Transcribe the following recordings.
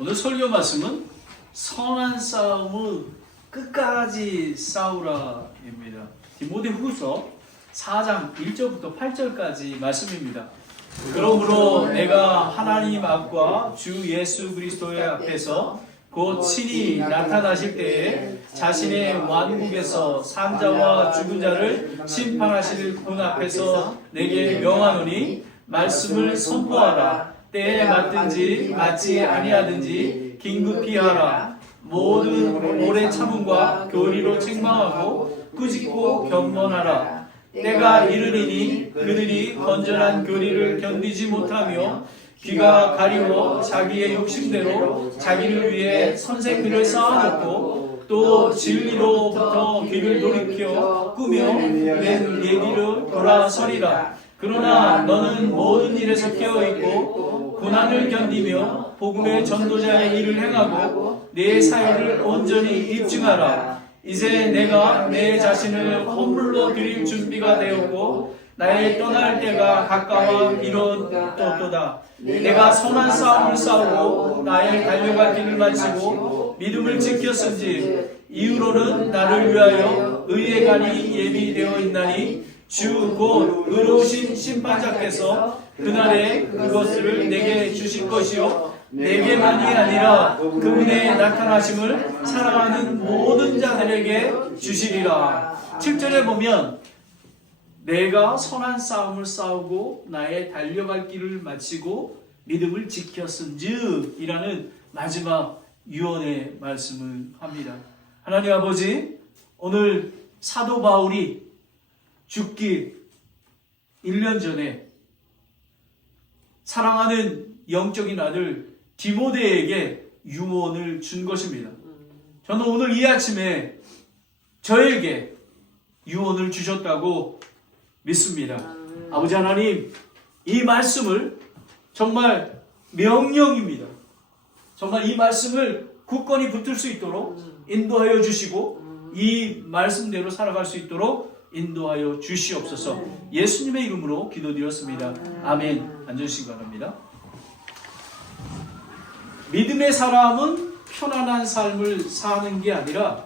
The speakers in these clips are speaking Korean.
오늘 설교 말씀은 선한 싸움을 끝까지 싸우라입니다. 디모데후서 4장 1절부터 8절까지 말씀입니다. 그러므로 내가 하나님 앞과 주 예수 그리스도의 앞에서 곧 친히 나타나실 때에 자신의 왕국에서 산자와 죽은 자를 심판하실 분 앞에서 내게 명하노니 말씀을 선포하라. 때에 맞든지 맞지 아니하든지 긴급히 하라. 모든 오래 참음과 교리로 책망하고 꾸짖고 경건하라. 때가 이르리니 그들이 건전한 교리를 견디지 못하며 귀가 가리워 자기의 욕심대로 자기를 위해 선생들을 쌓아놓고 또 진리로부터 귀를 돌이켜 꾸며 낸 얘기로 돌아서리라. 그러나 너는 모든 일에서 깨어있고 고난을 견디며 복음의 전도자의 일을 행하고 내 사역을 온전히 입증하라. 이제 내가 내 자신을 헌물로 드릴 준비가 되었고 나의 떠날 때가 가까워 이르렀도다. 내가 선한 싸움을 싸우고 나의 달려갈 길을 마치고 믿음을 지켰은지 이후로는 나를 위하여 의의 간이 예비되어 있나니 주 곧 의로우신 심판자께서 그날에 그것을 내게 주실 것이요 내게만이 아니라 그분의 나타나심을 사랑하는 모든 자들에게 주시리라. 7절에 보면 내가 선한 싸움을 싸우고 나의 달려갈 길을 마치고 믿음을 지켰은즉 이라는 마지막 유언의 말씀을 합니다. 하나님 아버지, 오늘 사도 바울이 죽기 1년 전에 사랑하는 영적인 아들 디모데에게 유언을 준 것입니다. 저는 오늘 이 아침에 저에게 유언을 주셨다고 믿습니다. 아버지 하나님, 이 말씀을 정말 명령입니다. 정말 이 말씀을 굳건히 붙들 수 있도록 인도하여 주시고 이 말씀대로 살아갈 수 있도록 인도하여 주시옵소서. 예수님의 이름으로 기도드렸습니다. 아멘. 앉으시기 바랍니다. 믿음의 사람은 편안한 삶을 사는 게 아니라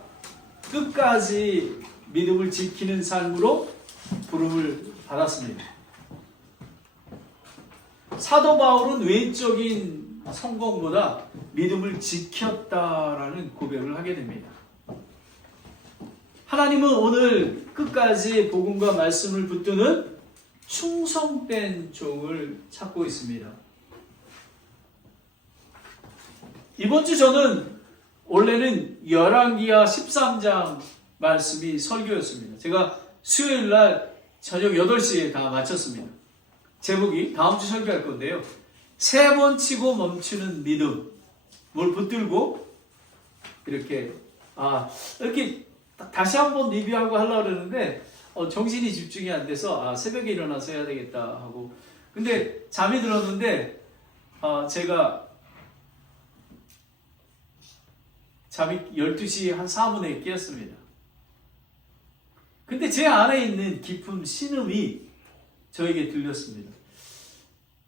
끝까지 믿음을 지키는 삶으로 부름을 받았습니다. 사도 바울은 외적인 성공보다 믿음을 지켰다라는 고백을 하게 됩니다. 하나님은 오늘 끝까지 복음과 말씀을 붙드는 충성된 종을 찾고 있습니다. 이번 주 저는 원래는 열왕기하 13장 말씀이 설교였습니다. 제가 수요일 날 저녁 8시에 다 마쳤습니다. 제목이 다음 주 설교할 건데요. 3번 치고 멈추는 믿음을 붙들고 이렇게 다시 한번 리뷰하고 하려고 그러는데 정신이 집중이 안 돼서 새벽에 일어나서 해야 되겠다 하고 근데 잠이 들었는데 제가 잠이 12시 한 4분에 깨었습니다. 근데 제 안에 있는 깊은 신음이 저에게 들렸습니다.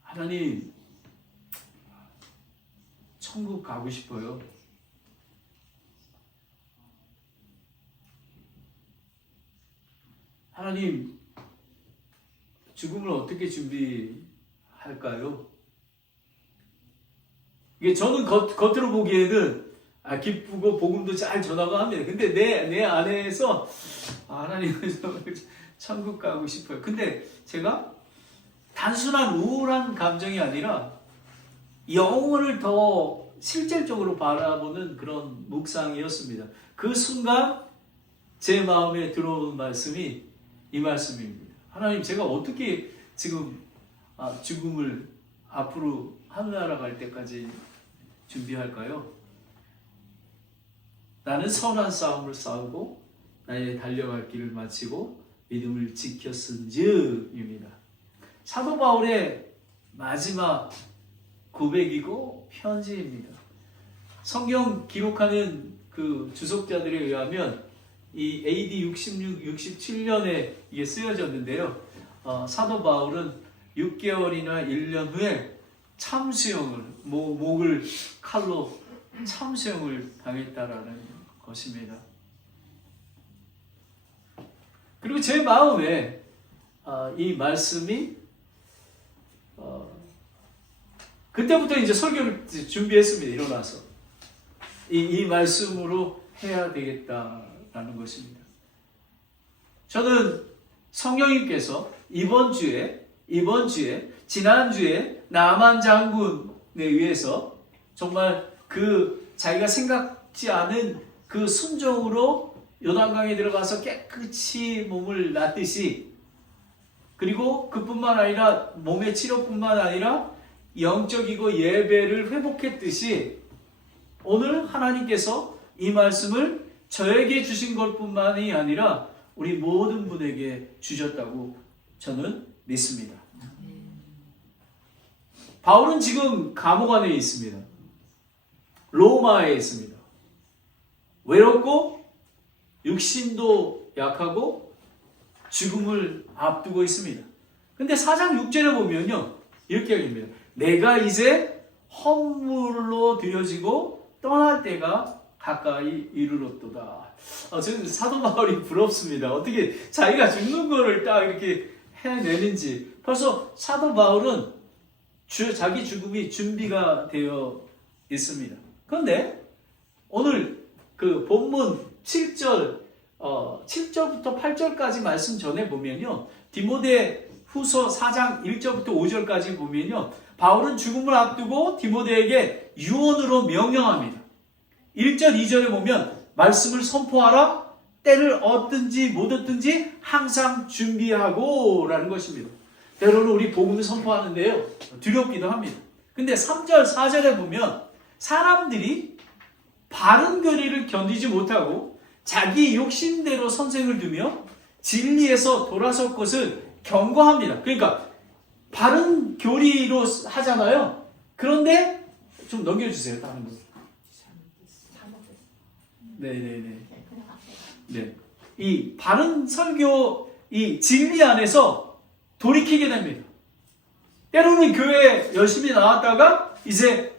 하나님, 천국 가고 싶어요. 하나님, 죽음을 어떻게 준비할까요? 이게 저는 겉으로 보기에는 기쁘고 복음도 잘 전하고 합니다. 근데 내 안에서 하나님, 천국 가고 싶어요. 근데 제가 단순한 우울한 감정이 아니라 영혼을 더 실질적으로 바라보는 그런 묵상이었습니다. 그 순간 제 마음에 들어온 말씀이 이 말씀입니다. 하나님, 제가 어떻게 지금 죽음을 앞으로 하늘나라 갈 때까지 준비할까요? 나는 선한 싸움을 싸우고 나의 달려갈 길을 마치고 믿음을 지켰은즉입니다. 사도 바울의 마지막 고백이고 편지입니다. 성경 기록하는 그 주석자들에 의하면 이 AD 66, 67년에 이게 쓰여졌는데요. 사도 바울은 6개월이나 1년 후에 참수형을 목을 칼로 참수형을 당했다라는 것입니다. 그리고 제 마음에 이 말씀이 그때부터 이제 설교를 준비했습니다. 일어나서 이 말씀으로 해야 되겠다라는 것입니다. 저는 성령님께서 이번 주에 지난주에 나만 장군에 의해서 정말 그 자기가 생각지 않은 그 순종으로 요단강에 들어가서 깨끗이 몸을 놨듯이, 그리고 그뿐만 아니라 몸의 치료뿐만 아니라 영적이고 예배를 회복했듯이 오늘 하나님께서 이 말씀을 저에게 주신 것뿐만이 아니라 우리 모든 분에게 주셨다고 저는 믿습니다. 바울은 지금 감옥 안에 있습니다. 로마에 있습니다. 외롭고 육신도 약하고 죽음을 앞두고 있습니다. 근데 4장 6절에 보면요, 이렇게 얘기합니다. 내가 이제 헌물로 드려지고 떠날 때가 가까이 이르렀도다. 저는 사도 바울이 부럽습니다. 어떻게 자기가 죽는 거를 딱 이렇게 해내는지. 벌써 사도 바울은 자기 죽음이 준비가 되어 있습니다. 그런데 오늘 그 본문 7절부터 8절까지 말씀 전에 보면요, 디모데 후서 4장 1절부터 5절까지 보면요, 바울은 죽음을 앞두고 디모데에게 유언으로 명령합니다. 1절, 2절에 보면 말씀을 선포하라, 때를 얻든지 못 얻든지 항상 준비하고 라는 것입니다. 때로는 우리 복음을 선포하는데요, 두렵기도 합니다. 근데 3절, 4절에 보면 사람들이 바른 교리를 견디지 못하고 자기 욕심대로 선생을 두며 진리에서 돌아설 것을 경고합니다. 그러니까 바른 교리로 하잖아요. 그런데 좀 넘겨주세요. 다른 거. 네네네. 네. 이 바른 설교, 이 진리 안에서 돌이키게 됩니다. 때로는 교회에 열심히 나왔다가 이제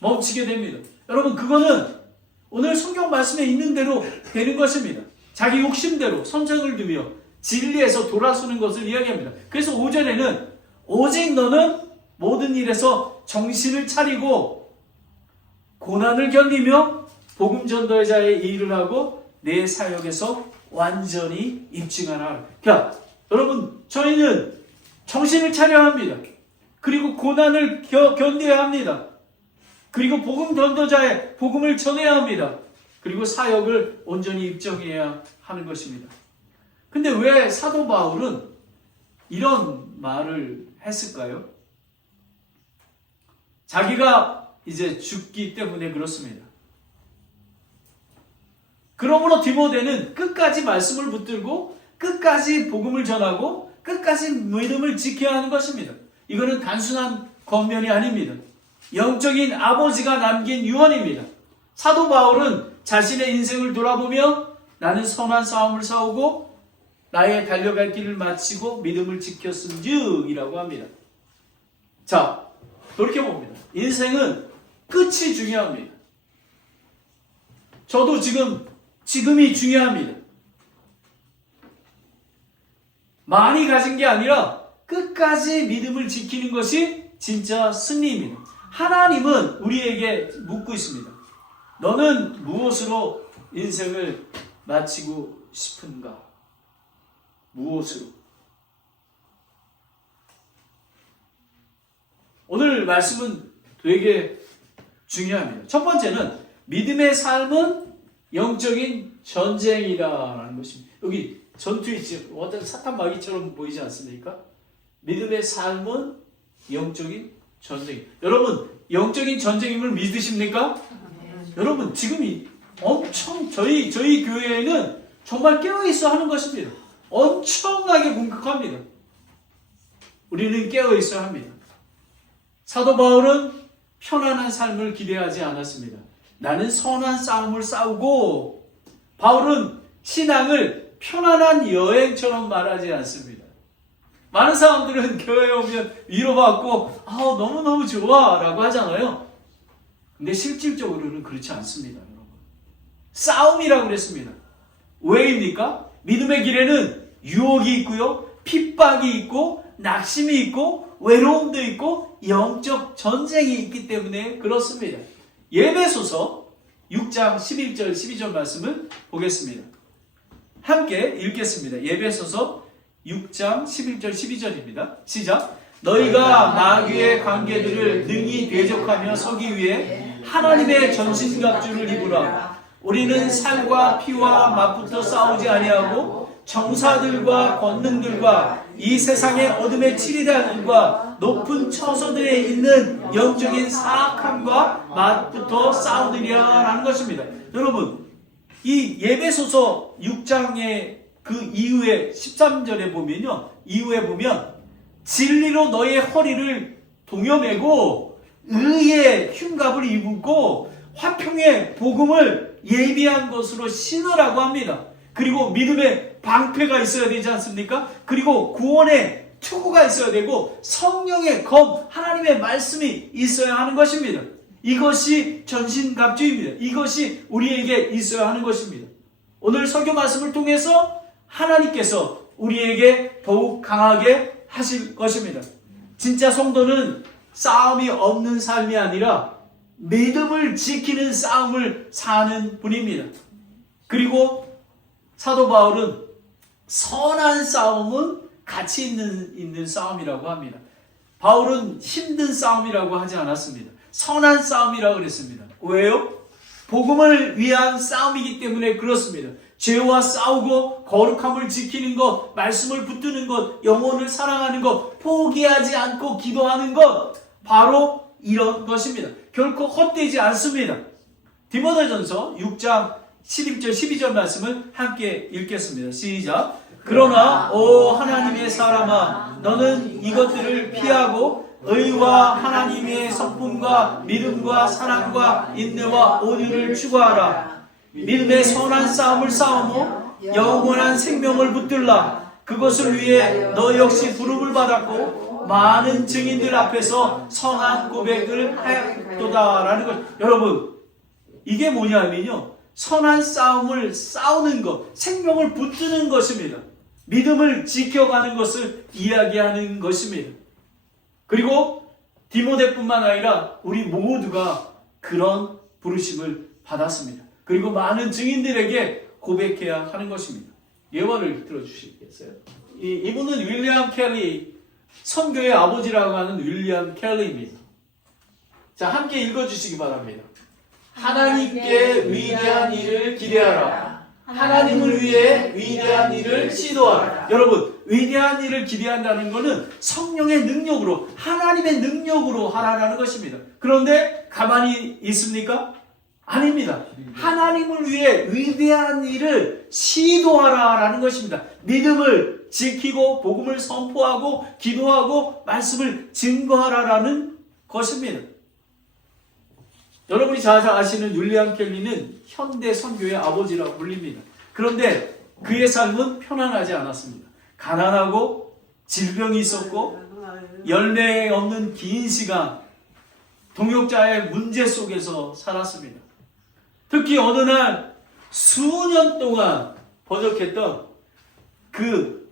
멈추게 됩니다. 여러분, 그거는 오늘 성경 말씀에 있는 대로 되는 것입니다. 자기 욕심대로 선정을 두며 진리에서 돌아서는 것을 이야기합니다. 그래서 5절에는 오직 너는 모든 일에서 정신을 차리고 고난을 견디며 복음 전도의 자의 일을 하고 내 사역에서 완전히 입증하라. 그러니까 여러분, 저희는 정신을 차려야 합니다. 그리고 고난을 견뎌야 합니다. 그리고 복음 전도자의 복음을 전해야 합니다. 그리고 사역을 온전히 입증해야 하는 것입니다. 근데 왜 사도 바울은 이런 말을 했을까요? 자기가 이제 죽기 때문에 그렇습니다. 그러므로 디모데는 끝까지 말씀을 붙들고 끝까지 복음을 전하고 끝까지 믿음을 지켜야 하는 것입니다. 이거는 단순한 권면이 아닙니다. 영적인 아버지가 남긴 유언입니다. 사도 바울은 자신의 인생을 돌아보며 나는 선한 싸움을 싸우고 나의 달려갈 길을 마치고 믿음을 지켰음즉 이라고 합니다. 자, 돌이켜봅니다. 인생은 끝이 중요합니다. 저도 지금이 중요합니다. 많이 가진 게 아니라 끝까지 믿음을 지키는 것이 진짜 승리입니다. 하나님은 우리에게 묻고 있습니다. 너는 무엇으로 인생을 마치고 싶은가? 무엇으로? 오늘 말씀은 되게 중요합니다. 첫 번째는 믿음의 삶은 영적인 전쟁이라는 것입니다. 여기 전투 있지, 어떤 사탄 마귀처럼 보이지 않습니까? 믿음의 삶은 영적인 전쟁. 여러분, 영적인 전쟁임을 믿으십니까? 여러분, 지금 엄청 저희 교회에는 정말 깨어있어 하는 것입니다. 엄청나게 공격합니다. 우리는 깨어있어 합니다. 사도 바울은 편안한 삶을 기대하지 않았습니다. 나는 선한 싸움을 싸우고, 바울은 신앙을 편안한 여행처럼 말하지 않습니다. 많은 사람들은 교회에 오면 위로받고 너무너무 좋아 라고 하잖아요. 근데 실질적으로는 그렇지 않습니다. 여러분. 싸움이라고 그랬습니다. 왜입니까? 믿음의 길에는 유혹이 있고요, 핍박이 있고, 낙심이 있고, 외로움도 있고, 영적 전쟁이 있기 때문에 그렇습니다. 에베소서 6장 11절 12절 말씀을 보겠습니다. 함께 읽겠습니다. 에베소서 6장 11절 12절입니다. 시작. 너희가 마귀의 관계들을 능히 대적하며 서기 위해 하나님의 전신갑주를 입으라. 우리는 살과 피와 맞붙어 싸우지 아니하고 정사들과 권능들과 이 세상의 어둠의 치리자들과 높은 처소들에 있는 영적인 사악함과 맞붙어 싸우느냐라는 것입니다. 여러분, 이 에베소서 6장의 그 이후에 13절에 보면요, 이후에 보면 진리로 너의 허리를 동여매고 의의 흉갑을 입고 화평의 복음을 예비한 것으로 신으라고 합니다. 그리고 믿음의 방패가 있어야 되지 않습니까? 그리고 구원의 투구가 있어야 되고 성령의 검, 하나님의 말씀이 있어야 하는 것입니다. 이것이 전신갑주입니다. 이것이 우리에게 있어야 하는 것입니다. 오늘 설교 말씀을 통해서 하나님께서 우리에게 더욱 강하게 하실 것입니다. 진짜 성도는 싸움이 없는 삶이 아니라 믿음을 지키는 싸움을 사는 분입니다. 그리고 사도 바울은 선한 싸움은 가치 있는 싸움이라고 합니다. 바울은 힘든 싸움이라고 하지 않았습니다. 선한 싸움이라고 그랬습니다. 왜요? 복음을 위한 싸움이기 때문에 그렇습니다. 죄와 싸우고 거룩함을 지키는 것, 말씀을 붙드는 것, 영혼을 사랑하는 것, 포기하지 않고 기도하는 것, 바로 이런 것입니다. 결코 헛되지 않습니다. 디모데전서 6장 11절 12절 말씀을 함께 읽겠습니다. 시작. 그러나 오 하나님의 사람아, 너는 이것들을 피하고 의와 하나님의 성품과 믿음과 사랑과 인내와 온유를 추구하라. 믿음의 선한 싸움을 싸우며 영원한 생명을 붙들라. 그것을 위해 너 역시 부름을 받았고 많은 증인들 앞에서 선한 고백을 하였도다라는 것. 여러분, 이게 뭐냐면요, 선한 싸움을 싸우는 것, 생명을 붙드는 것입니다. 믿음을 지켜가는 것을 이야기하는 것입니다. 그리고 디모데뿐만 아니라 우리 모두가 그런 부르심을 받았습니다. 그리고 많은 증인들에게 고백해야 하는 것입니다. 예화를 들어주시겠어요? 이분은 윌리엄 켈리, 선교의 아버지라고 하는 윌리엄 켈리입니다. 자, 함께 읽어주시기 바랍니다. 하나님께 위대한 일을 기대하라. 하나님을 위해 위대한 일을 시도하라. 여러분, 위대한 일을 기대한다는 것은 성령의 능력으로, 하나님의 능력으로 하라는 것입니다. 그런데 가만히 있습니까? 아닙니다. 하나님을 위해 위대한 일을 시도하라라는 것입니다. 믿음을 지키고 복음을 선포하고 기도하고 말씀을 증거하라라는 것입니다. 여러분이 잘 아시는 윌리엄 켈리는 현대 선교의 아버지라고 불립니다. 그런데 그의 삶은 편안하지 않았습니다. 가난하고 질병이 있었고 열매 없는 긴 시간 동역자의 문제 속에서 살았습니다. 특히 어느 날 수년 동안 번역했던 그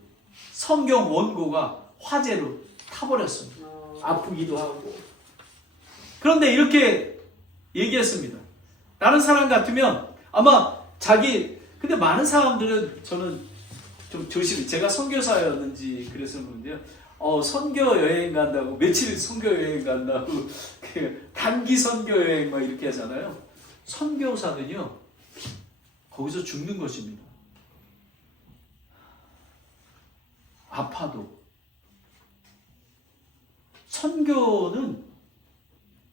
성경 원고가 화재로 타버렸습니다. 아프기도 하고. 그런데 이렇게 얘기했습니다. 다른 사람 같으면 아마 근데 많은 사람들은, 저는 좀 제가 선교사였는지 그래서 그런데요. 선교 여행 간다고, 며칠 선교 여행 간다고, 단기 선교 여행 막 이렇게 하잖아요. 선교사는요, 거기서 죽는 것입니다. 아파도. 선교는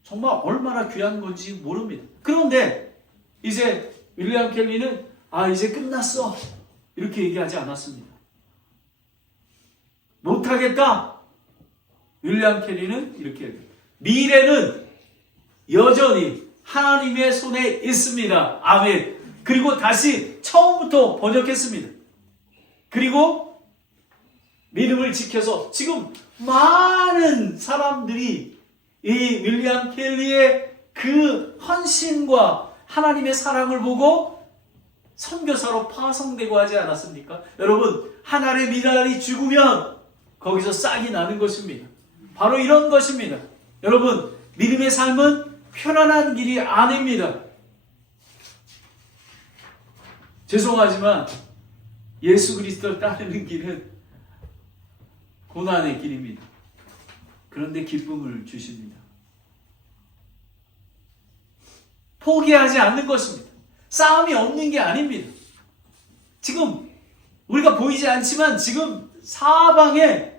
정말 얼마나 귀한 건지 모릅니다. 그런데 이제 윌리엄 켈리는 이제 끝났어 이렇게 얘기하지 않았습니다. 못하겠다. 윌리엄 켈리는 이렇게 얘기해요. 미래는 여전히 하나님의 손에 있습니다. 아멘. 그리고 다시 처음부터 번역했습니다. 그리고 믿음을 지켜서 지금 많은 사람들이 이 윌리엄 켈리의 그 헌신과 하나님의 사랑을 보고 선교사로 파송되고 하지 않았습니까? 여러분, 한 알의 미랄이 죽으면 거기서 싹이 나는 것입니다. 바로 이런 것입니다. 여러분, 믿음의 삶은 편안한 길이 아닙니다. 죄송하지만 예수 그리스도를 따르는 길은 고난의 길입니다. 그런데 기쁨을 주십니다. 포기하지 않는 것입니다. 싸움이 없는 게 아닙니다. 지금 우리가 보이지 않지만 지금 사방에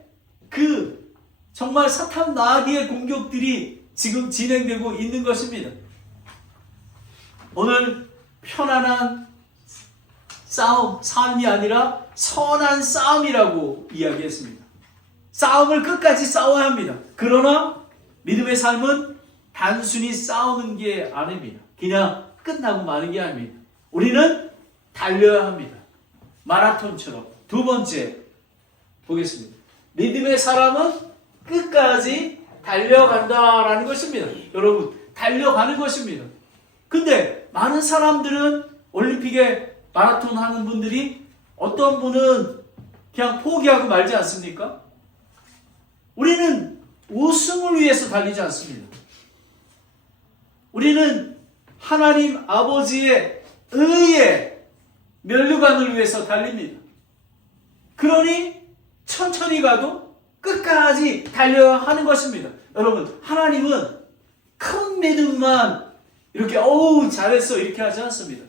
그 정말 사탄 마귀의 공격들이 지금 진행되고 있는 것입니다. 오늘 편안한 삶이 아니라 선한 싸움이라고 이야기했습니다. 싸움을 끝까지 싸워야 합니다. 그러나 믿음의 삶은 단순히 싸우는 게 아닙니다. 그냥 끝나고 마는 게 아닙니다. 우리는 달려야 합니다. 마라톤처럼. 두 번째 보겠습니다. 믿음의 사람은 끝까지 달려간다라는 것입니다. 여러분, 달려가는 것입니다. 근데 많은 사람들은 올림픽에 마라톤 하는 분들이 어떤 분은 그냥 포기하고 말지 않습니까? 우리는 우승을 위해서 달리지 않습니다. 우리는 하나님 아버지의 의의 면류관을 위해서 달립니다. 그러니 천천히 가도 끝까지 달려야 하는 것입니다. 여러분, 하나님은 큰 믿음만 이렇게 잘했어 이렇게 하지 않습니다.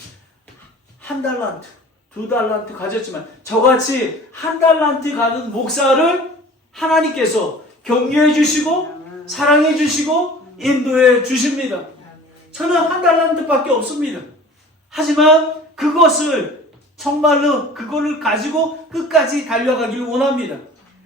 1달란트, 2달란트 가졌지만 저같이 1달란트 가는 목사를 하나님께서 격려해 주시고 사랑해 주시고 인도해 주십니다. 저는 1달란트밖에 없습니다. 하지만 그것을 정말로 그거를 가지고 끝까지 달려가기를 원합니다.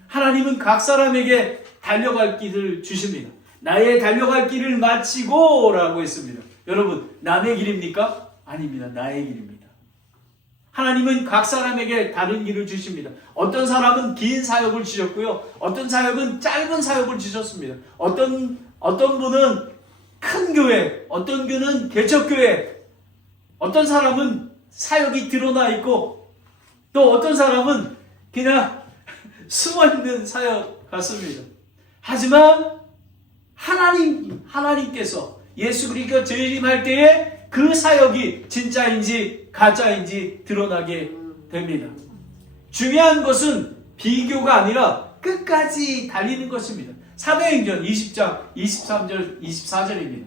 하나님은 각 사람에게 달려갈 길을 주십니다. 나의 달려갈 길을 마치고 라고 했습니다. 여러분, 남의 길입니까? 아닙니다. 나의 길입니다. 하나님은 각 사람에게 다른 길을 주십니다. 어떤 사람은 긴 사역을 주셨고요. 어떤 사역은 짧은 사역을 주셨습니다. 어떤 분은 큰 교회, 어떤 교회는 개척교회, 어떤 사람은 사역이 드러나 있고 또 어떤 사람은 그냥 숨어있는 사역 같습니다. 하지만 하나님께서 예수 그리스도 재림할 때에 그 사역이 진짜인지 가짜인지 드러나게 됩니다. 중요한 것은 비교가 아니라 끝까지 달리는 것입니다. 사도행전 20장 23절 24절입니다.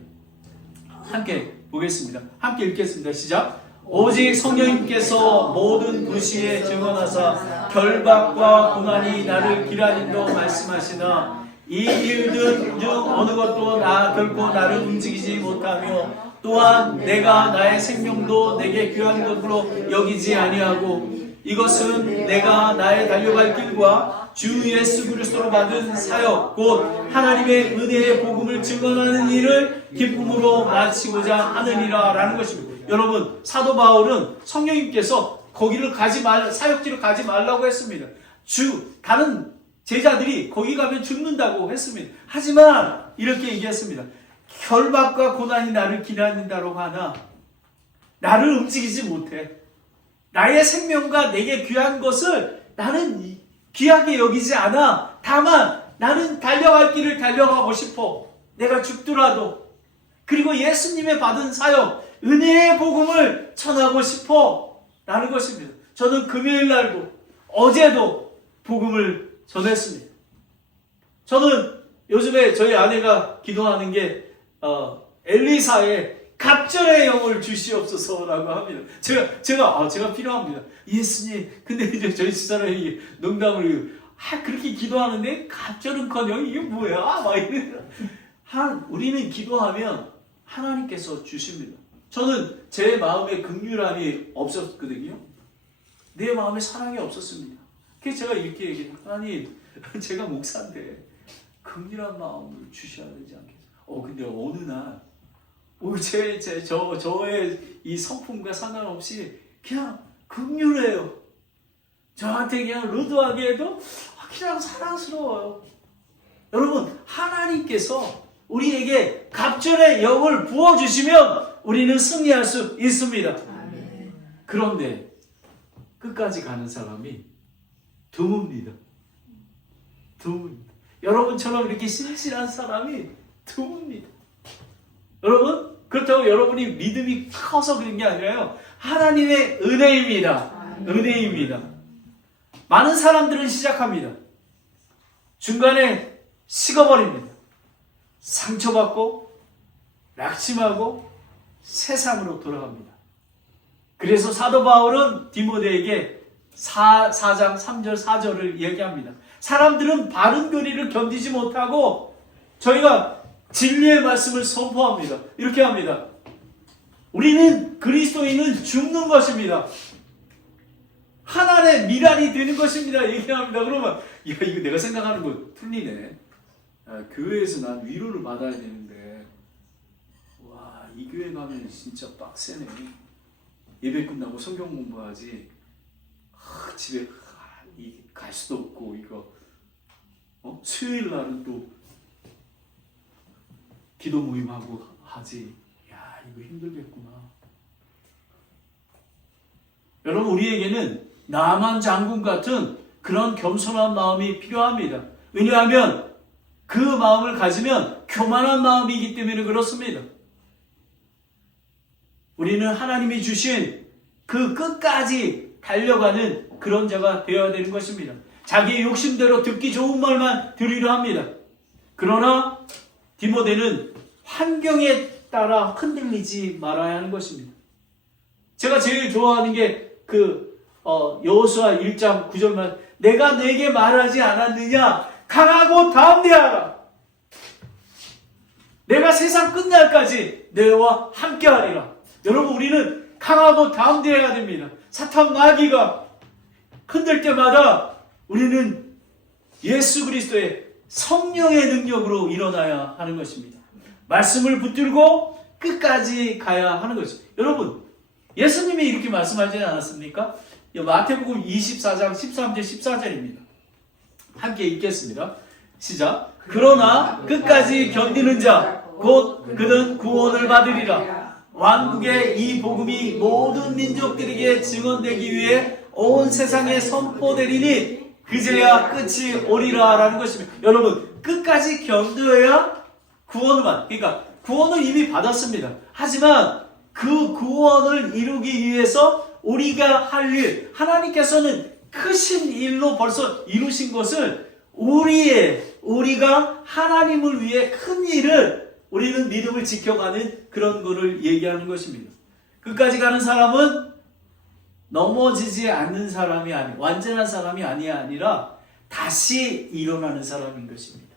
함께 보겠습니다. 함께 읽겠습니다. 시작. 오직 성령님께서 모든 불시에 증언하사 결박과 고난이 나를 기라는도 말씀하시나 이 일들 중 어느 것도 결코 나를 움직이지 못하며 또한 내가 나의 생명도 내게 귀한 것으로 여기지 아니하고 이것은 내가 나의 달려갈 길과 주 예수 그리스도로 받은 사역 곧 하나님의 은혜의 복음을 증언하는 일을 기쁨으로 마치고자 하느니라 라는 것입니다. 여러분, 사도 바울은 성령님께서 거기를 사역지로 가지 말라고 했습니다. 다른 제자들이 거기 가면 죽는다고 했습니다. 하지만 이렇게 얘기했습니다. 결박과 고난이 나를 기다린다고 하나 나를 움직이지 못해. 나의 생명과 내게 귀한 것을 나는 귀하게 여기지 않아. 다만 나는 달려갈 길을 달려가고 싶어. 내가 죽더라도. 그리고 예수님의 받은 사역, 은혜의 복음을 전하고 싶어. 라는 것입니다. 저는 금요일 날도 어제도 복음을 전했습니다. 저는 요즘에 저희 아내가 기도하는 게 엘리사의 갑절의 영을 주시옵소서라고 합니다. 제가 필요합니다. 예수님, 근데 이제 저희 집사람이 농담으로 그렇게 기도하는데 갑절은커녕 이게 뭐야? 막 이래. 우리는 기도하면 하나님께서 주십니다. 저는 제 마음에 긍휼함이 없었거든요. 내 마음에 사랑이 없었습니다. 그래서 제가 이렇게 얘기해요. 하나님, 제가 목사인데 긍휼한 마음을 주셔야 되지 않겠어요? 근데 어느 날 저의 이 성품과 상관없이 그냥 긍휼해요. 저한테 그냥 루드하게 해도 그냥 사랑스러워요. 여러분, 하나님께서 우리에게 갑절의 영을 부어주시면 우리는 승리할 수 있습니다. 그런데 끝까지 가는 사람이 드뭅니다. 드뭅니다. 여러분처럼 이렇게 신실한 사람이 드뭅니다. 여러분, 그렇다고 여러분이 믿음이 커서 그런 게 아니라요. 하나님의 은혜입니다. 은혜입니다. 많은 사람들은 시작합니다. 중간에 식어버립니다. 상처받고 낙심하고 세상으로 돌아갑니다. 그래서 사도 바울은 디모데에게 4장 3절 4절을 얘기합니다. 사람들은 바른 교리를 견디지 못하고 저희가 진리의 말씀을 선포합니다. 이렇게 합니다. 우리는 그리스도인은 죽는 것입니다. 하나의 미랄이 되는 것입니다. 얘기합니다. 그러면 이거 내가 생각하는 거 틀리네. 교회에서 난 위로를 받아야 되는데 와, 이 교회 가면 진짜 빡세네. 예배 끝나고 성경 공부하지. 집에 갈 수도 없고 이거 수요일 날은 또 기도 모임하고 하지. 야, 이거 힘들겠구나. 여러분, 우리에게는 나만 장군 같은 그런 겸손한 마음이 필요합니다. 왜냐하면 그 마음을 가지면 교만한 마음이기 때문에 그렇습니다. 우리는 하나님이 주신 그 끝까지 달려가는 그런 자가 되어야 되는 것입니다. 자기의 욕심대로 듣기 좋은 말만 들으려 합니다. 그러나 디모데는 환경에 따라 흔들리지 말아야 하는 것입니다. 제가 제일 좋아하는 게 여호수아 1장 9절만 내가 내게 말하지 않았느냐 강하고 담대하라. 내가 세상 끝날까지 너와 함께하리라. 여러분, 우리는 강하고 담대해야 됩니다. 사탄 마귀가 흔들 때마다 우리는 예수 그리스도의 성령의 능력으로 일어나야 하는 것입니다. 말씀을 붙들고 끝까지 가야 하는 것입니다. 여러분, 예수님이 이렇게 말씀하지 않았습니까? 마태복음 24장 13절 14절입니다. 함께 읽겠습니다. 시작. 그러나 끝까지 견디는 자 곧 그는 구원을 받으리라. 왕국의 이 복음이 모든 민족들에게 증언되기 위해 온 세상에 선포되리니 그제야 끝이 오리라 라는 것입니다. 여러분, 끝까지 견뎌야 구원을 그러니까 구원을 이미 받았습니다. 하지만 그 구원을 이루기 위해서 우리가 할 일, 하나님께서는 크신 일로 벌써 이루신 것을 우리가 하나님을 위해 큰 일을 우리는 믿음을 지켜가는 그런 거를 얘기하는 것입니다. 끝까지 가는 사람은 넘어지지 않는 사람이 완전한 사람이 아니라 다시 일어나는 사람인 것입니다.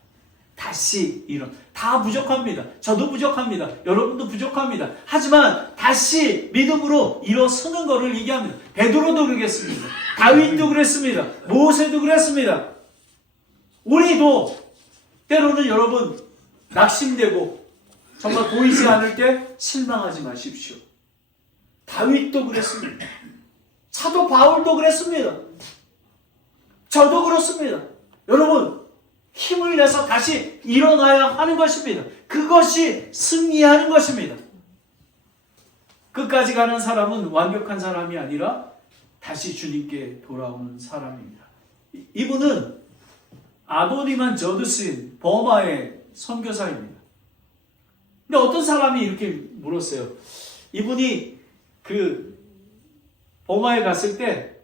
다시 다 부족합니다. 저도 부족합니다. 여러분도 부족합니다. 하지만 다시 믿음으로 일어서는 것을 얘기합니다. 베드로도 그랬습니다. 다윗도 그랬습니다. 모세도 그랬습니다. 우리도 때로는 여러분 낙심되고 정말 보이지 않을 때 실망하지 마십시오. 다윗도 그랬습니다. 사도 바울도 그랬습니다. 저도 그렇습니다. 여러분, 힘을 내서 다시 일어나야 하는 것입니다. 그것이 승리하는 것입니다. 끝까지 가는 사람은 완벽한 사람이 아니라 다시 주님께 돌아오는 사람입니다. 이분은 아도니만 저드신 버마의 선교사입니다. 근데 어떤 사람이 이렇게 물었어요. 이분이 버마에 갔을 때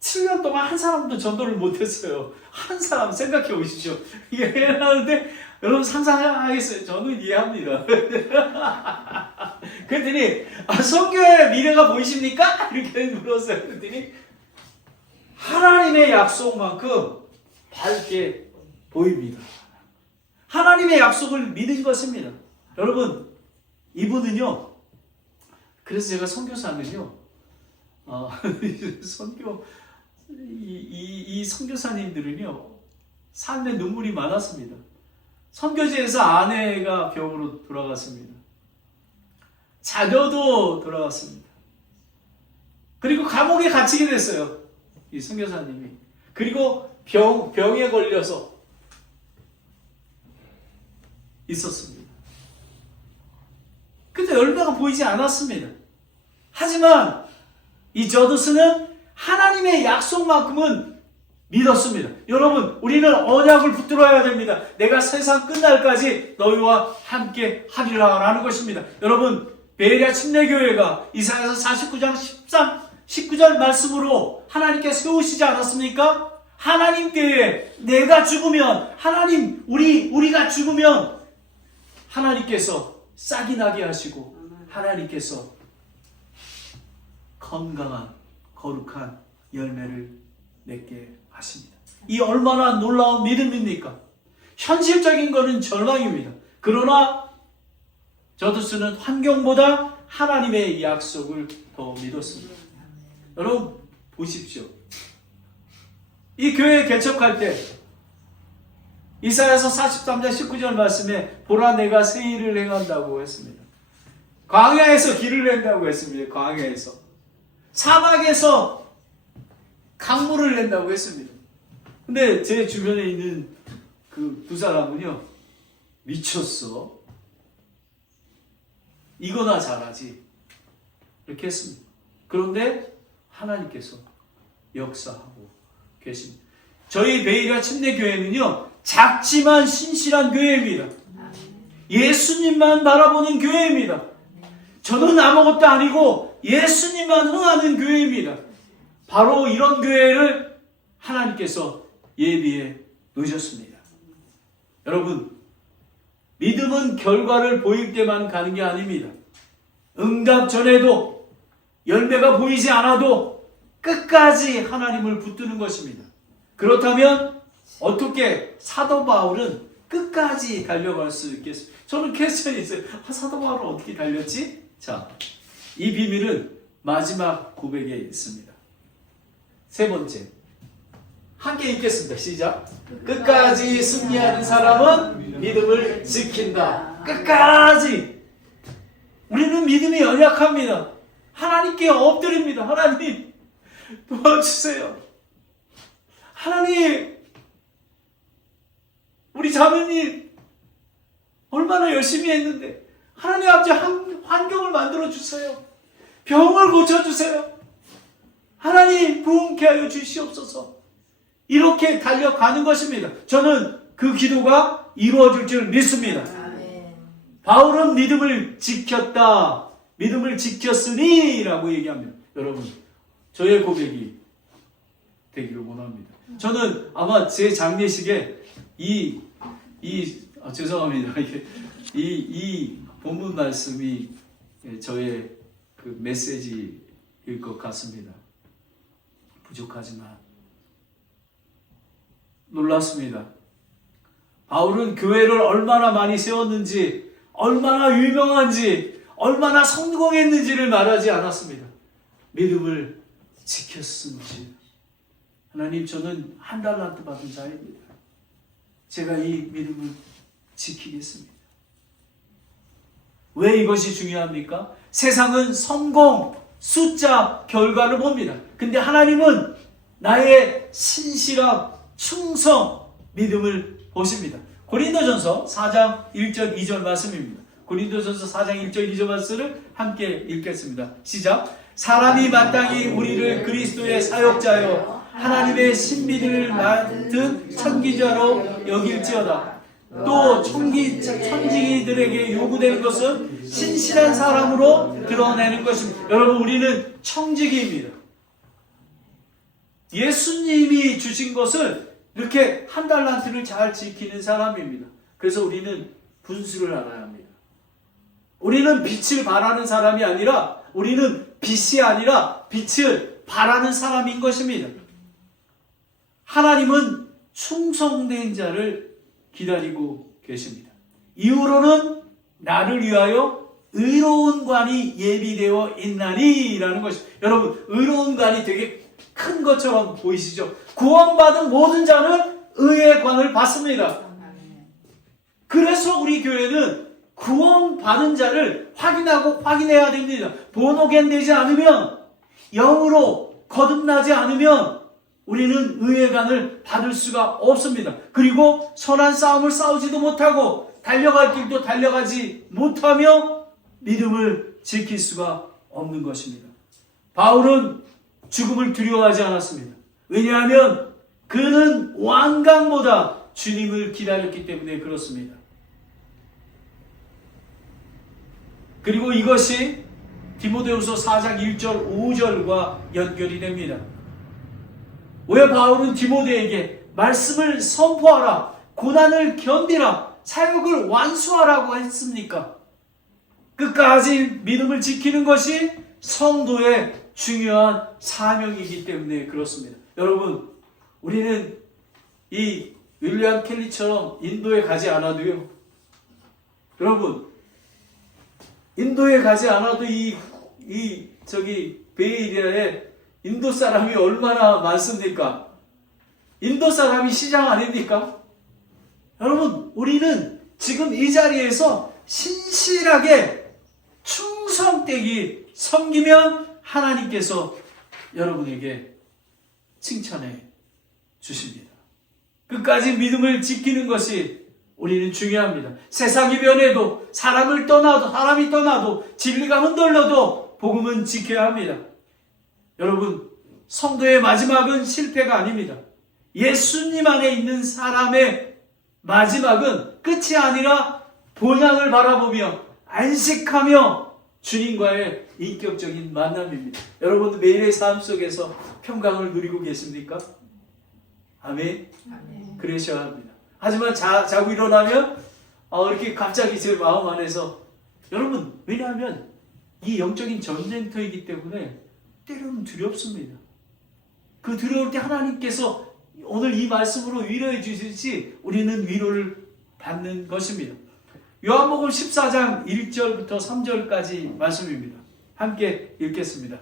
7년 동안 한 사람도 전도를 못했어요. 한 사람 생각해 보십시오. 이게 하는데 여러분 상상하겠어요. 저는 이해합니다. 그랬더니 선교의 미래가 보이십니까? 이렇게 물었어요. 그랬더니 하나님의 약속만큼 밝게 보입니다. 하나님의 약속을 믿은 것입니다. 여러분, 이분은요. 그래서 제가 선교사는요. 이 선교사님들은요, 삶에 눈물이 많았습니다. 선교지에서 아내가 병으로 돌아갔습니다. 자녀도 돌아갔습니다. 그리고 감옥에 갇히게 됐어요. 이 선교사님이. 그리고 병에 걸려서 있었습니다. 근데 열매가 보이지 않았습니다. 하지만 이 저두스는 하나님의 약속만큼은 믿었습니다. 여러분, 우리는 언약을 붙들어야 됩니다. 내가 세상 끝날까지 너희와 함께 하리라라는 것입니다. 여러분, 베레아 침례교회가 이사야서 49장 19절 말씀으로 하나님께 세우시지 않았습니까? 하나님께 내가 죽으면, 우리가 죽으면 하나님께서 싹이 나게 하시고 하나님께서 건강한 거룩한 열매를 맺게 하십니다. 이 얼마나 놀라운 믿음입니까? 현실적인 것은 절망입니다. 그러나 저두스는 환경보다 하나님의 약속을 더 믿었습니다. 여러분 보십시오. 이 교회 개척할 때 이사야서 43장 19절 말씀에 보라 내가 새 일을 행한다고 했습니다. 광야에서 길을 낸다고 했습니다. 광야에서. 사막에서 강물을 낸다고 했습니다. 근데 제 주변에 있는 그 두 사람은요, 미쳤어. 이거나 잘하지. 이렇게 했습니다. 그런데 하나님께서 역사하고 계십니다. 저희 베이라 침례교회는요, 작지만 신실한 교회입니다. 예수님만 바라보는 교회입니다. 저는 아무것도 아니고 예수님만 흥하는 교회입니다. 바로 이런 교회를 하나님께서 예비해 놓으셨습니다. 여러분, 믿음은 결과를 보일 때만 가는 게 아닙니다. 응답 전에도 열매가 보이지 않아도 끝까지 하나님을 붙드는 것입니다. 그렇다면 어떻게 사도 바울은 끝까지 달려갈 수 있겠습니까? 저는 퀘스천이 있어요. 사도 바울은 어떻게 달렸지? 자, 이 비밀은 마지막 고백에 있습니다. 세 번째, 함께 읽겠습니다. 시작. 끝까지 승리하는 사람은 믿음을 지킨다. 끝까지. 우리는 믿음이 연약합니다. 하나님께 엎드립니다. 하나님 도와주세요. 하나님, 우리 자매님 얼마나 열심히 했는데 하나님 아버지 환경을 만들어 주세요. 병을 고쳐주세요. 하나님 부흥케 하여 주시옵소서. 이렇게 달려가는 것입니다. 저는 그 기도가 이루어질 줄 믿습니다. 아멘. 바울은 믿음을 지켰다. 믿음을 지켰으니 라고 얘기합니다. 여러분, 저의 고백이 되기를 원합니다. 저는 아마 제 장례식에 죄송합니다. 이 본문 말씀이 저의 그 메시지일 것 같습니다. 부족하지만 놀랐습니다. 바울은 교회를 얼마나 많이 세웠는지, 얼마나 유명한지, 얼마나 성공했는지를 말하지 않았습니다. 믿음을 지켰습니다. 하나님, 저는 한 달란트 받은 자입니다. 제가 이 믿음을 지키겠습니다. 왜 이것이 중요합니까? 세상은 성공, 숫자, 결과를 봅니다. 근데 하나님은 나의 신실함, 충성, 믿음을 보십니다. 고린도전서 4장 1절 2절 말씀입니다. 고린도전서 4장 1절 2절 말씀을 함께 읽겠습니다. 시작. 사람이 마땅히 우리를 그리스도의 사역자여 하나님의 신비를 맡은 선지자로 여길지어다. 또 천지기들에게 요구되는 것은 신실한 사람으로 드러내는 것입니다. 여러분, 우리는 청지기입니다. 예수님이 주신 것을 이렇게 한 달란트를 잘 지키는 사람입니다. 그래서 우리는 분수를 알아야 합니다. 우리는 빛을 발하는 사람이 아니라, 우리는 빛이 아니라 빛을 발하는 사람인 것입니다. 하나님은 충성된 자를 기다리고 계십니다. 이후로는 나를 위하여 의로운 관이 예비되어 있나니 라는 것입니다. 여러분, 의로운 관이 되게 큰 것처럼 보이시죠? 구원받은 모든 자는 의의 관을 받습니다. 그래서 우리 교회는 구원받은 자를 확인하고 확인해야 됩니다. 본호겐 되지 않으면, 영으로 거듭나지 않으면 우리는 의의 간을 받을 수가 없습니다. 그리고 선한 싸움을 싸우지도 못하고 달려갈 길도 달려가지 못하며 믿음을 지킬 수가 없는 것입니다. 바울은 죽음을 두려워하지 않았습니다. 왜냐하면 그는 왕관보다 주님을 기다렸기 때문에 그렇습니다. 그리고 이것이 디모데후서 4장 1절 5절과 연결이 됩니다. 왜 바울은 디모데에게 말씀을 선포하라, 고난을 견디라, 사역을 완수하라고 했습니까? 끝까지 믿음을 지키는 것이 성도의 중요한 사명이기 때문에 그렇습니다. 여러분, 우리는 이 윌리엄 켈리처럼 인도에 가지 않아도요, 여러분, 인도에 가지 않아도 베이에리아에 인도 사람이 얼마나 많습니까? 인도 사람이 시장 아닙니까? 여러분, 우리는 지금 이 자리에서 신실하게 충성되게 섬기면 하나님께서 여러분에게 칭찬해 주십니다. 끝까지 믿음을 지키는 것이 우리는 중요합니다. 세상이 변해도, 사람이 떠나도, 진리가 흔들려도 복음은 지켜야 합니다. 여러분, 성도의 마지막은 실패가 아닙니다. 예수님 안에 있는 사람의 마지막은 끝이 아니라 본향을 바라보며 안식하며 주님과의 인격적인 만남입니다. 여러분, 매일의 삶 속에서 평강을 누리고 계십니까? 아멘? 그러셔야 합니다. 하지만 자고 일어나면 이렇게 갑자기 제 마음 안에서, 여러분, 왜냐하면 이 영적인 전쟁터이기 때문에 때로는 두렵습니다. 그 두려울 때 하나님께서 오늘 이 말씀으로 위로해 주시듯이 우리는 위로를 받는 것입니다. 요한복음 14장 1절부터 3절까지 말씀입니다. 함께 읽겠습니다.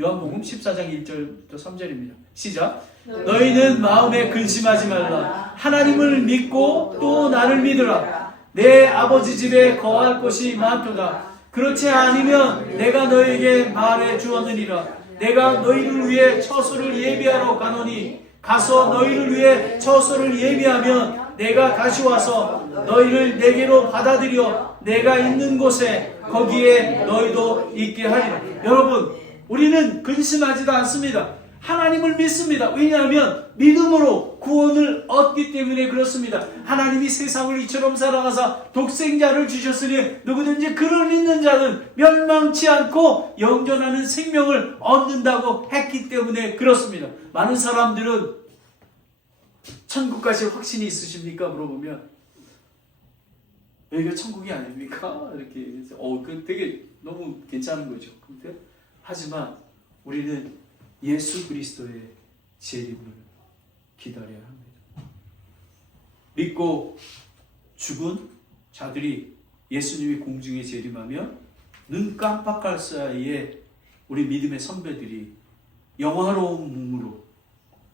요한복음 14장 1절부터 3절입니다. 시작. 너희는 마음에 근심하지 말라. 하나님을 믿고 또 나를 믿으라. 내 아버지 집에 거할 곳이 많도다. 그렇지 아니면 내가 너에게 말해 주었느니라. 내가 너희를 위해 처소를 예비하러 가노니 가서 너희를 위해 처소를 예비하면 내가 다시 와서 너희를 내게로 받아들여 내가 있는 곳에 거기에 너희도 있게 하리라. 여러분, 우리는 근심하지도 않습니다. 하나님을 믿습니다. 왜냐하면 믿음으로 구원을 얻기 때문에 그렇습니다. 하나님이 세상을 이처럼 사랑하사 독생자를 주셨으니 누구든지 그를 믿는 자는 멸망치 않고 영존하는 생명을 얻는다고 했기 때문에 그렇습니다. 많은 사람들은 천국 가실 확신이 있으십니까? 물어보면 여기가 천국이 아닙니까? 이렇게 그 되게 너무 괜찮은 거죠. 근데 하지만 우리는 예수 그리스도의 재림을 기다려야 합니다. 믿고 죽은 자들이 예수님이 공중에 재림하면 눈 깜빡할 사이에 우리 믿음의 선배들이 영화로운 몸으로,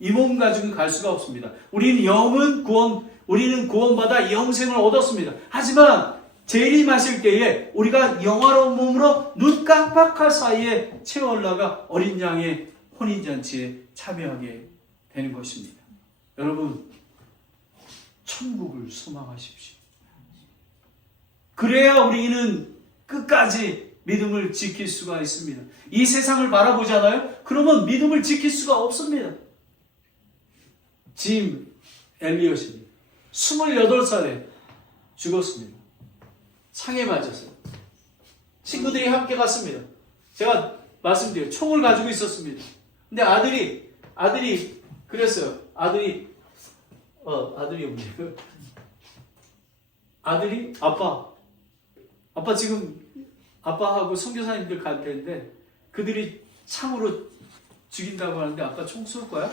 이 몸 가지고는 갈 수가 없습니다. 우리는 구원받아 영생을 얻었습니다. 하지만 재림하실 때에 우리가 영화로운 몸으로 눈 깜빡할 사이에 채워 올라가 어린 양의 혼인잔치에 참여하게 되는 것입니다. 여러분, 천국을 소망하십시오. 그래야 우리는 끝까지 믿음을 지킬 수가 있습니다. 이 세상을 바라보잖아요? 그러면 믿음을 지킬 수가 없습니다. 짐 엘리엇이 28살에 죽었습니다. 창에 맞았어요. 친구들이 함께 갔습니다. 제가 말씀드려요. 총을 가지고 있었습니다. 근데 아들이 그랬어요. 아들이 뭐예요? 아들이 아빠 지금 아빠하고 선교사님들 갈 텐데 그들이 창으로 죽인다고 하는데 아빠 총 쏠 거야?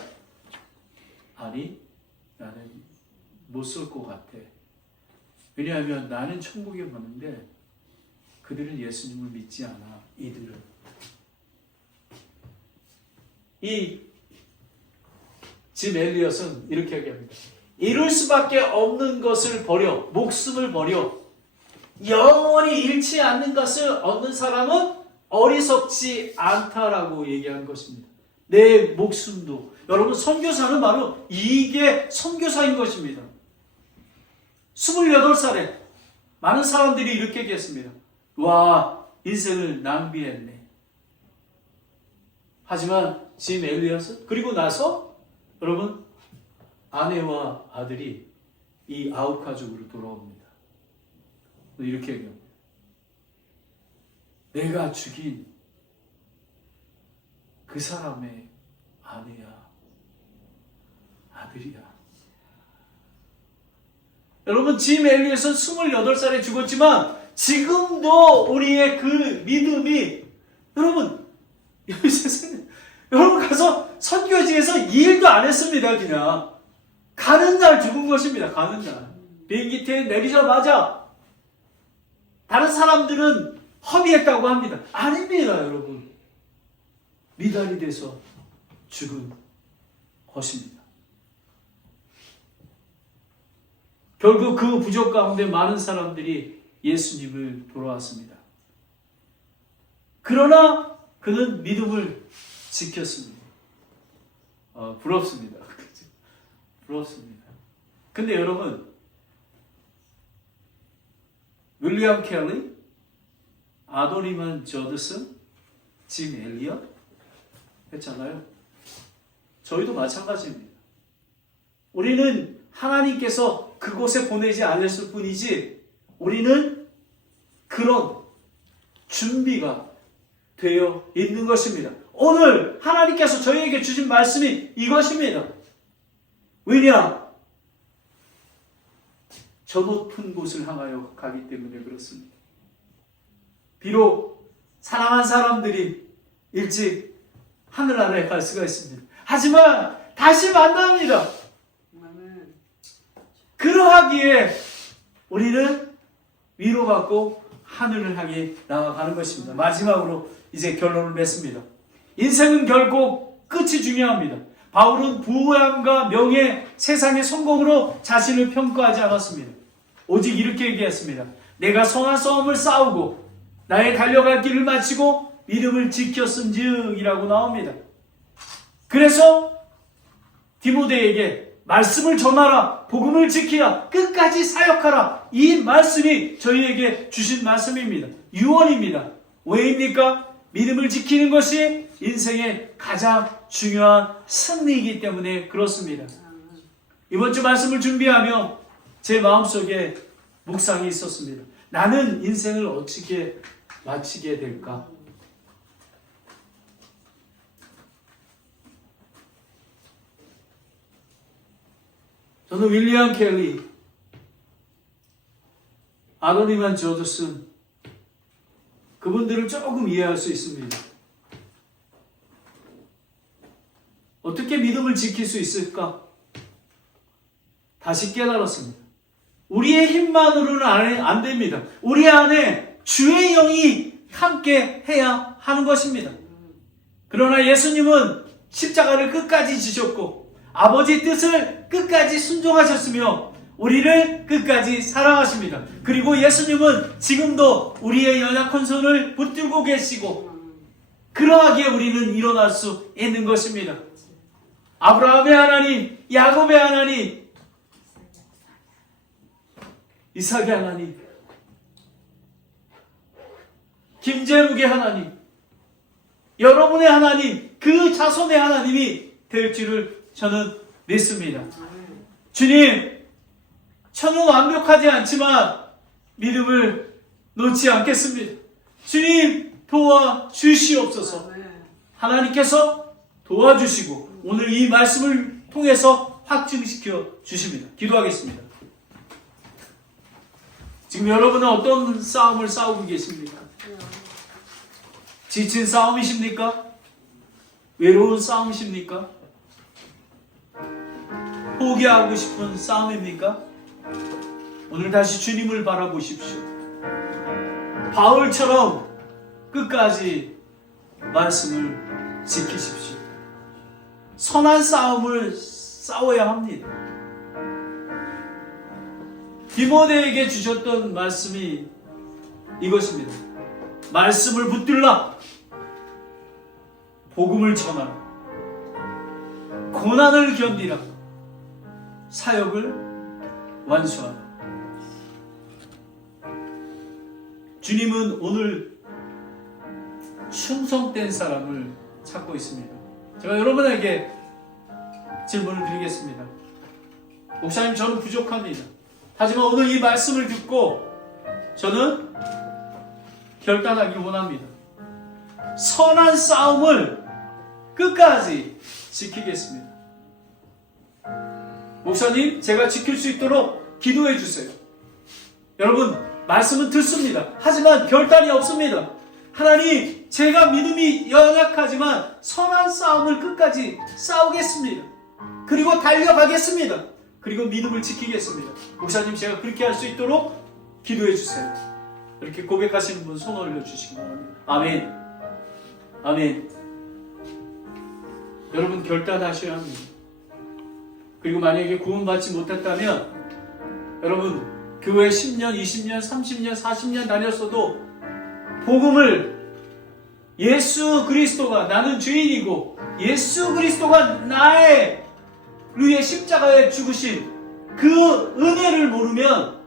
아니, 나는 못 쏠 것 같아. 왜냐하면 나는 천국에 가는데 그들은 예수님을 믿지 않아. 이들은. 이 짐 엘리엇은 이렇게 얘기합니다. 이룰 수밖에 없는 것을 버려, 목숨을 버려 영원히 잃지 않는 것을 얻는 사람은 어리석지 않다라고 얘기한 것입니다. 내 목숨도. 여러분, 선교사는 바로 이게 선교사인 것입니다. 28살에 많은 사람들이 이렇게 얘기했습니다. 와, 인생을 낭비했네. 하지만 짐 엘리엇은 그리고 나서 여러분, 아내와 아들이 이 아홉 가족으로 돌아옵니다. 이렇게 얘기합니다. 내가 죽인 그 사람의 아내야, 아들이야. 여러분, 짐 엘리엇은 28살에 죽었지만 지금도 우리의 그 믿음이, 여러분, 여러분 가서 선교지에서 일도 안 했습니다. 그냥 가는 날 죽은 것입니다. 가는 날 비행기 태에 내리자마자. 다른 사람들은 허비했다고 합니다. 아닙니다, 여러분. 미달이 돼서 죽은 것입니다. 결국 그 부족 가운데 많은 사람들이 예수님을 돌아왔습니다. 그러나 그는 믿음을 지켰습니다. 부럽습니다. 부럽습니다. 근데 여러분, 윌리엄 켈리, 아도니만 저드슨, 짐 엘리엇 했잖아요. 저희도 마찬가지입니다. 우리는 하나님께서 그곳에 보내지 않았을 뿐이지 우리는 그런 준비가 되어 있는 것입니다. 오늘 하나님께서 저희에게 주신 말씀이 이것입니다. 왜냐? 저 높은 곳을 향하여 가기 때문에 그렇습니다. 비록 사랑한 사람들이 일찍 하늘나라에 갈 수가 있습니다. 하지만 다시 만납니다. 그러하기에 우리는 위로받고 하늘을 향해 나아가는 것입니다. 마지막으로 이제 결론을 맺습니다. 인생은 결국 끝이 중요합니다. 바울은 부함과 명예, 세상의 성공으로 자신을 평가하지 않았습니다. 오직 이렇게 얘기했습니다. 내가 선한 싸움을 싸우고 나의 달려갈 길을 마치고 믿음을 지켰은즉 이라고 나옵니다. 그래서 디모데에게 말씀을 전하라, 복음을 지키라, 끝까지 사역하라. 이 말씀이 저희에게 주신 말씀입니다. 유언입니다. 왜입니까? 믿음을 지키는 것이 인생의 가장 중요한 승리이기 때문에 그렇습니다. 이번 주 말씀을 준비하며 제 마음속에 묵상이 있었습니다. 나는 인생을 어떻게 마치게 될까? 저는 윌리엄 켈리, 아도니만 저드슨 그분들을 조금 이해할 수 있습니다. 어떻게 믿음을 지킬 수 있을까? 다시 깨달았습니다. 우리의 힘만으로는 안 됩니다. 우리 안에 주의 영이 함께 해야 하는 것입니다. 그러나 예수님은 십자가를 끝까지 지셨고 아버지 뜻을 끝까지 순종하셨으며 우리를 끝까지 사랑하십니다. 그리고 예수님은 지금도 우리의 연약한 손을 붙들고 계시고 그러하기에 우리는 일어날 수 있는 것입니다. 아브라함의 하나님, 야곱의 하나님, 이삭의 하나님, 김재묵의 하나님, 여러분의 하나님, 그 자손의 하나님이 될 줄을 저는 믿습니다. 주님, 저는 완벽하지 않지만 믿음을 놓지 않겠습니다. 주님, 도와주시옵소서. 하나님께서 도와주시고 오늘 이 말씀을 통해서 확증시켜 주십니다. 기도하겠습니다. 지금 여러분은 어떤 싸움을 싸우고 계십니까? 지친 싸움이십니까? 외로운 싸움이십니까? 포기하고 싶은 싸움입니까? 오늘 다시 주님을 바라보십시오. 바울처럼 끝까지 말씀을 지키십시오. 선한 싸움을 싸워야 합니다. 디모데에게 주셨던 말씀이 이것입니다. 말씀을 붙들라. 복음을 전하라. 고난을 견디라. 사역을 완수하라. 주님은 오늘 충성된 사람을 찾고 있습니다. 제가 여러분에게 질문을 드리겠습니다. 목사님, 저는 부족합니다. 하지만 오늘 이 말씀을 듣고 저는 결단하기 원합니다. 선한 싸움을 끝까지 지키겠습니다. 목사님, 제가 지킬 수 있도록 기도해 주세요. 여러분, 말씀은 듣습니다. 하지만 결단이 없습니다. 하나님, 제가 믿음이 연약하지만 선한 싸움을 끝까지 싸우겠습니다. 그리고 달려가겠습니다. 그리고 믿음을 지키겠습니다. 목사님, 제가 그렇게 할 수 있도록 기도해 주세요. 이렇게 고백하시는 분 손 올려주시기 바랍니다. 아멘. 아멘. 여러분, 결단하셔야 합니다. 그리고 만약에 구원받지 못했다면 여러분, 교회 10년, 20년, 30년, 40년 다녔어도 복음을 예수 그리스도가 나는 죄인이고 예수 그리스도가 나의 위에 십자가에 죽으신 그 은혜를 모르면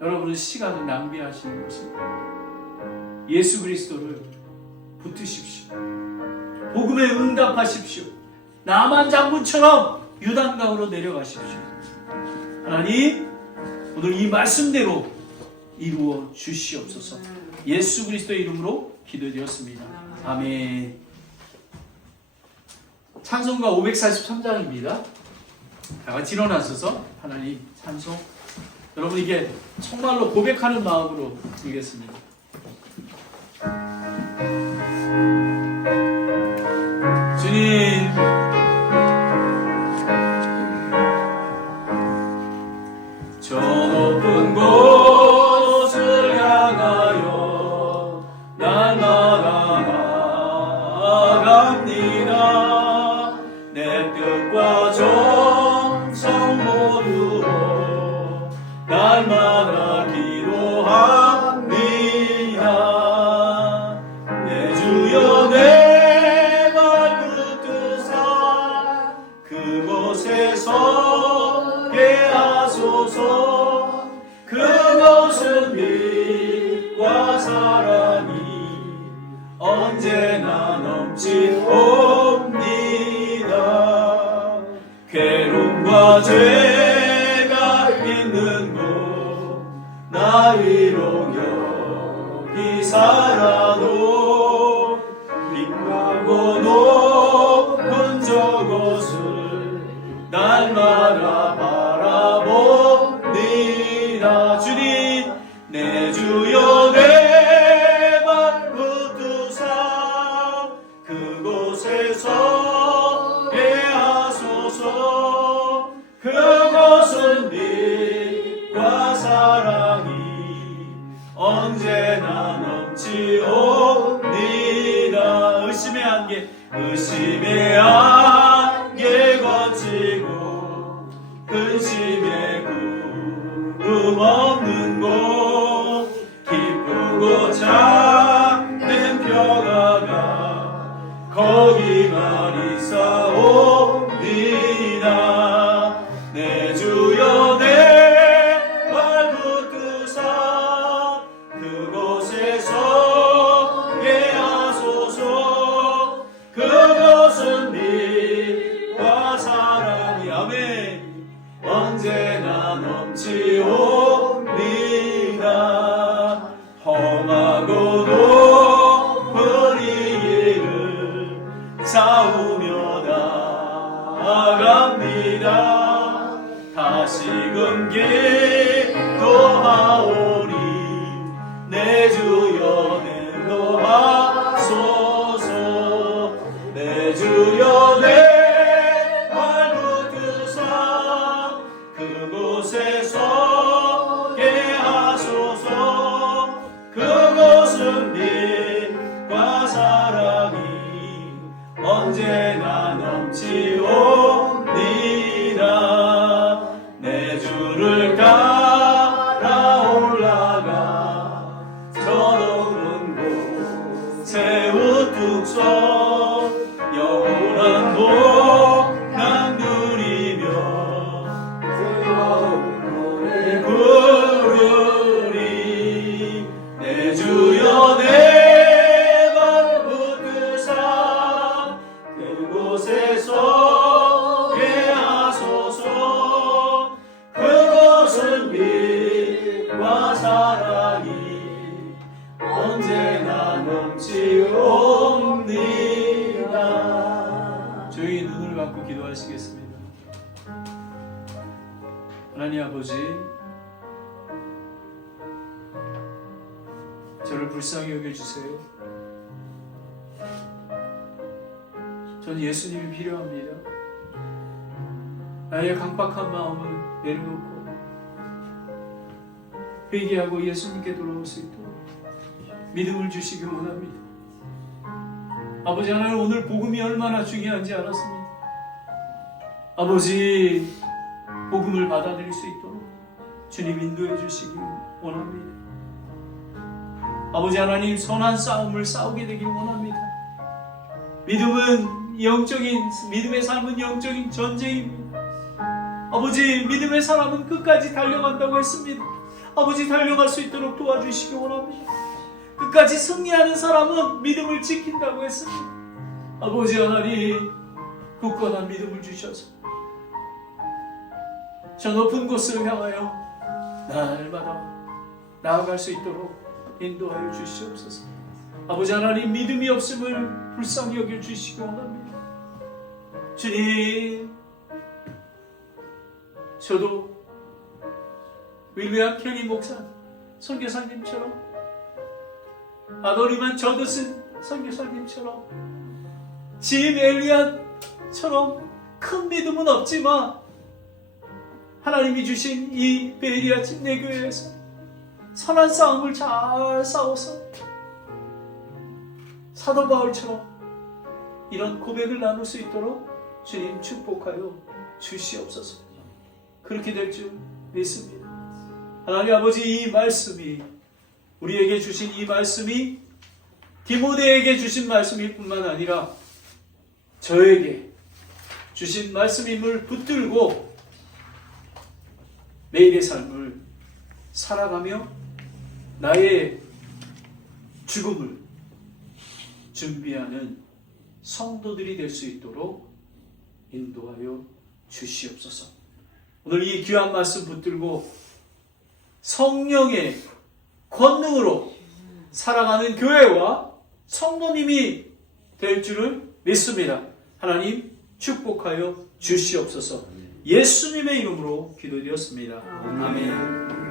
여러분은 시간을 낭비하시는 것입니다. 예수 그리스도를 붙드십시오. 복음에 응답하십시오. 나만 장군처럼 유단강으로 내려가십시오. 하나님, 오늘 이 말씀대로 이루어 주시옵소서. 예수 그리스도의 이름으로 기도드렸습니다. 아멘. 찬송가 543장입니다. 다 같이 일어나셔서 하나님 찬송. 여러분, 이게 정말로 고백하는 마음으로 부르겠습니다. 주님, 저 높은 곳을 향하여 날마다 나아갑니다. 내 뜻과 정성 모두로 날마다 기도합니다. 내 주여, 내 발 붙드사 그곳에 서게 하소서. 그것은 빛과 사랑이 언제나 넘치옵니다. 괴로움과 죄가 있는 곳 나 위로 여기 살아도 빛나고 높은 저곳을 날마다 바라봅니다. 주님, 내 주여, 내 발 붙드사 그곳에 서게 하소서. 그곳은 빛과 사랑이 언제나 넘치옵니다. 의심의 안개, 의심의 안개 거치고 근심의 구름 없는 곳 기쁘고 참된 평화가 거기만 있사옵니다. 내 주여, 내 발 붙드사 그곳에 서게 하소서. 그것은 빛과 사랑이 아멘 언제나 넘치옵니다. 험하고 높은 이 길을 싸우며 나아갑니다. 다시금 기도하오리. 내 주여, 인도하소서. 내 주여, 내 발 붙드사 그곳에 서게 하소서. 그곳은 빛과 사랑이 언제나 넘치옵니다. 내 주를 따라 올라가 저 높은 곳에 우뚝 서 영원한 기도하시겠습니다. 하나님 아버지, 저를 불쌍히 여겨주세요. 전 예수님이 필요합니다. 나의 강박한 마음을 내려놓고 회개하고 예수님께 돌아올 수 있도록 믿음을 주시기 원합니다. 아버지 하나님, 오늘 복음이 얼마나 중요한지 알았습니다. 아버지, 복음을 받아들일 수 있도록 주님 인도해 주시기 원합니다. 아버지 하나님, 선한 싸움을 싸우게 되길 원합니다. 믿음의 삶은 영적인 전쟁입니다. 아버지, 믿음의 사람은 끝까지 달려간다고 했습니다. 아버지, 달려갈 수 있도록 도와주시기 원합니다. 끝까지 승리하는 사람은 믿음을 지킨다고 했습니다. 아버지 하나님, 굳건한 믿음을 주셔서 저 높은 곳을 향하여 날마다 나아갈 수 있도록 인도하여 주시옵소서. 아버지 하나님, 믿음이 없음을 불쌍히 여겨 주시기 원합니다. 주님, 저도 윌리엄 켈리 목사 선교사님처럼, 아노니만 저드슨 선교사님처럼, 짐 엘리엇처럼 큰 믿음은 없지만 하나님이 주신 이 베리아 침례교회에서 선한 싸움을 잘 싸워서 사도 바울처럼 이런 고백을 나눌 수 있도록 주님 축복하여 주시옵소서. 그렇게 될 줄 믿습니다. 하나님 아버지, 이 말씀이, 우리에게 주신 이 말씀이 디모데에게 주신 말씀일 뿐만 아니라 저에게 주신 말씀임을 붙들고 매일의 삶을 살아가며 나의 죽음을 준비하는 성도들이 될 수 있도록 인도하여 주시옵소서. 오늘 이 귀한 말씀 붙들고 성령의 권능으로 살아가는 교회와 성도님이 될 줄을 믿습니다. 하나님 축복하여 주시옵소서. 예수님의 이름으로 기도드렸습니다. 아멘.